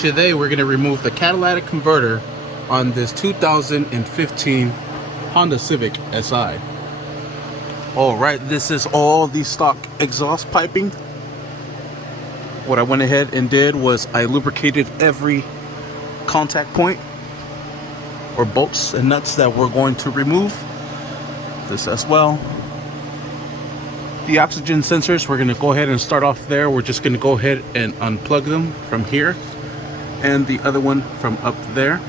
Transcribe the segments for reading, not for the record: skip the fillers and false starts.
Today we're going to remove the catalytic converter on this 2015 Honda Civic Si. Alright, this is all the stock exhaust piping. What I went ahead and did was I lubricated every contact point or bolts and nuts that we're going to remove. This as well. The oxygen sensors, we're going to go ahead and start off there. We're just going to go ahead and unplug them from here, and the other one from up there.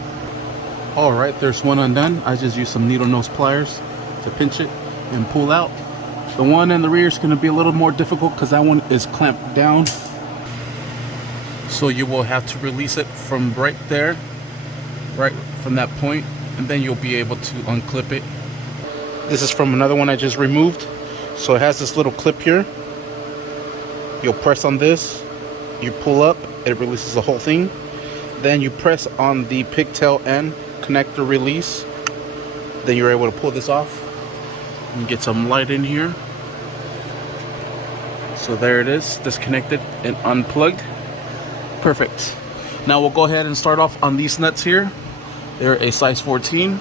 Alright, there's one undone. I just used some needle nose pliers to pinch it and pull out. The one in the rear is going to be a little more difficult because that one is clamped down. So you will have to release it from right there, right from that point, and then you'll be able to unclip it. This is from another one I just removed. So it has this little clip here. You'll press on this, you pull up, it releases the whole thing. Then you press on the pigtail end connector release. Then you're able to pull this off and get some light in here. So there it is, disconnected and unplugged. Perfect. Now we'll go ahead and start off on these nuts here. They're a size 14.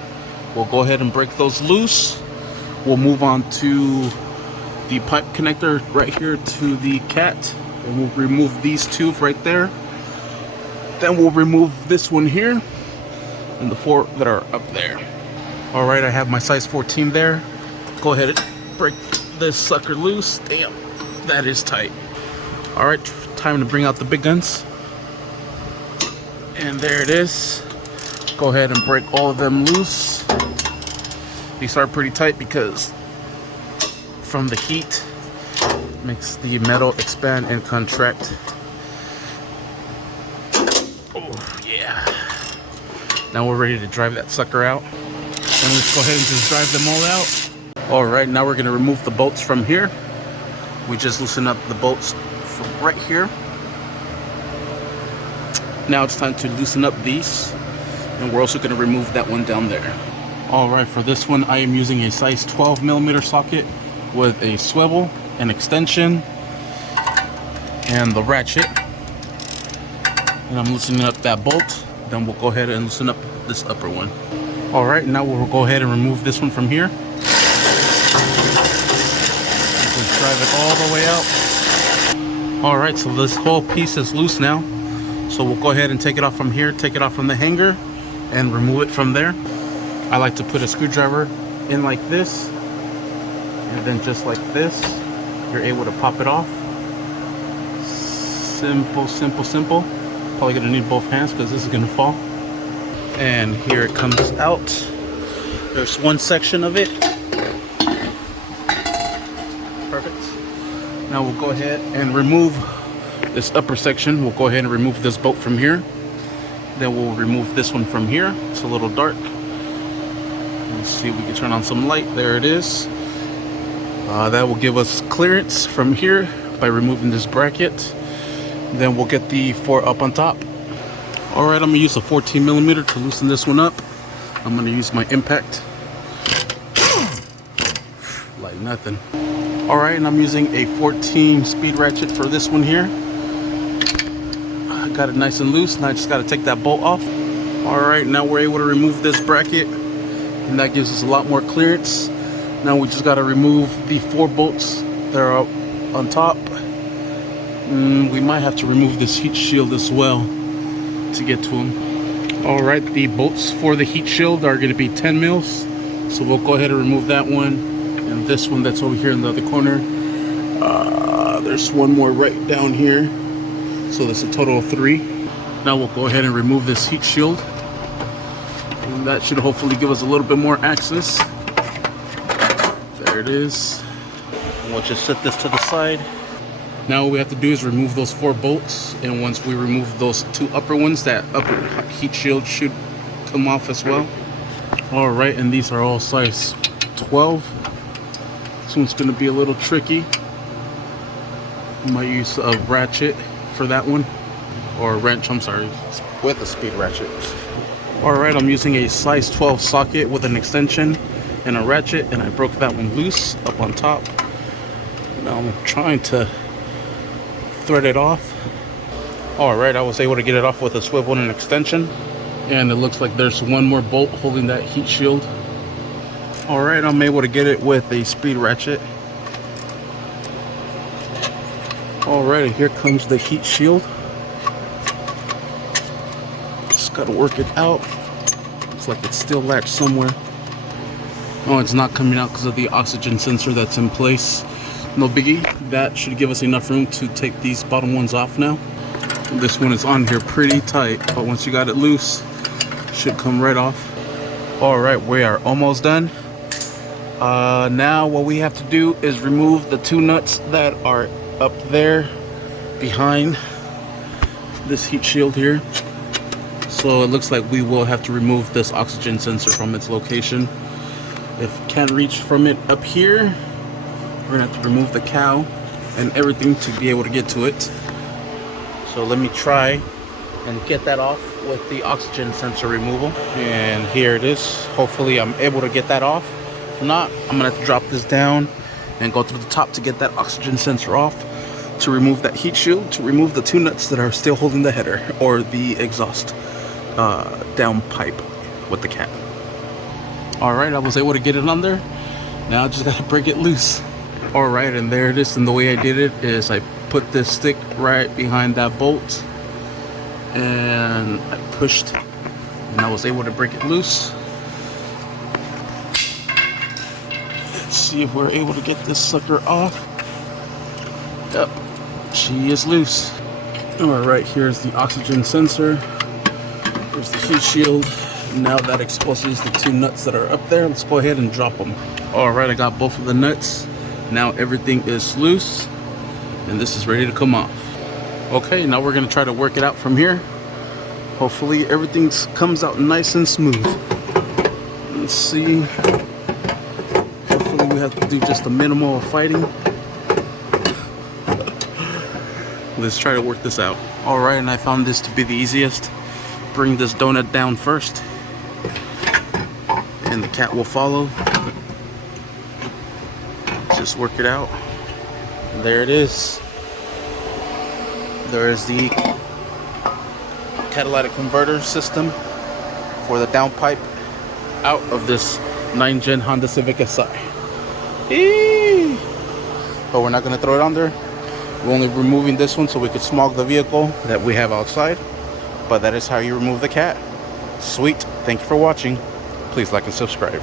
We'll go ahead and break those loose. We'll move on to the pipe connector right here to the cat, and we'll remove these two right there. Then we'll remove this one here and the four that are up there. Alright, I have my size 14 there. Go ahead and break this sucker loose. Damn, that is tight. Alright, time to bring out the big guns. And there it is. Go ahead and break all of them loose. These are pretty tight because from the heat makes the metal expand and contract. Oh yeah. Now we're ready to drive that sucker out. And let's go ahead and just drive them all out. Alright, now we're going to remove the bolts from here. We just loosen up the bolts from right here. Now it's time to loosen up these, and we're also going to remove that one down there. Alright, for this one I am using a size 12mm socket with a swivel, an extension, and the ratchet. And I'm loosening up that bolt. Then we'll go ahead and loosen up this upper one. Alright, now we'll go ahead and remove this one from here. Just drive it all the way out. Alright, so this whole piece is loose now. So we'll go ahead and take it off from here, take it off from the hanger, and remove it from there. I like to put a screwdriver in like this, and then just like this, you're able to pop it off. Simple, simple, simple. Probably gonna need both hands because this is gonna fall. And here it comes out. There's one section of it. Perfect. Now we'll go ahead and remove this upper section. We'll go ahead and remove this bolt from here. Then we'll remove this one from here. It's a little dark. Let's see if we can turn on some light. There it is. That will give us clearance from here by removing this bracket. Then we'll get the four up on top. Alright, I'm going to use a 14mm to loosen this one up. I'm going to use my impact. Like nothing. Alright, and I'm using a 14 speed ratchet for this one here. I got it nice and loose. Now I just got to take that bolt off. Alright, now we're able to remove this bracket, and that gives us a lot more clearance. Now we just got to remove the four bolts that are up on top. We might have to remove this heat shield as well to get to them. Alright, the bolts for the heat shield are going to be 10 mils. So we'll go ahead and remove that one. And this one that's over here in the other corner. There's one more right down here. So that's a total of 3. Now we'll go ahead and remove this heat shield. And that should hopefully give us a little bit more access. There it is. And we'll just set this to the side. Now what we have to do is remove those 4 bolts. And once we remove those 2 upper ones, that upper heat shield should come off as well. Alright, and these are all size 12. This one's going to be a little tricky. I might use a ratchet for that one, or a wrench, I'm sorry, with a speed ratchet. Alright, I'm using a size 12 socket with an extension and a ratchet, and I broke that one loose up on top. Now I'm trying to thread it off. All right, I was able to get it off with a swivel and an extension, and it looks like there's one more bolt holding that heat shield. All right, I'm able to get it with a speed ratchet. All right, here comes the heat shield. Just gotta work it out. Looks like it's still latched somewhere. Oh, it's not coming out because of the oxygen sensor that's in place. No biggie. That should give us enough room to take these bottom ones off now. This one is on here pretty tight, but once you got it loose, it should come right off. All right, we are almost done. Now what we have to do is remove the two nuts that are up there behind this heat shield here. So it looks like we will have to remove this oxygen sensor from its location. If can't reach from it up here, we're gonna have to remove the cowl and everything to be able to get to it. So let me try and get that off with the oxygen sensor removal. And here it is. Hopefully I'm able to get that off. If not, I'm gonna have to drop this down and go through the top to get that oxygen sensor off, to remove that heat shield, to remove the two nuts that are still holding the header or the exhaust down pipe with the cap. All right, I was able to get it on there. Now I just gotta break it loose. All right, and there it is. And the way I did it is I put this stick right behind that bolt and I pushed and I was able to break it loose. Let's see if we're able to get this sucker off. Yep, she is loose. All right, here's the oxygen sensor. Here's the heat shield. Now that exposes the two nuts that are up there. Let's go ahead and drop them. All right, I got both of the nuts. Now everything is loose and this is ready to come off. Okay, now we're gonna try to work it out from here. Hopefully everything comes out nice and smooth. Let's see. Hopefully we have to do just a minimal of fighting. Let's try to work this out. All right, and I found this to be the easiest. Bring this donut down first and the cat will follow. Just work it out. There it is. There is the catalytic converter system for the downpipe out of this 9th gen Honda Civic SI. Eee! But we're not going to throw it on there. We're only removing this one so we could smog the vehicle that we have outside. But that is how you remove the cat. Sweet. Thank you for watching. Please like and subscribe.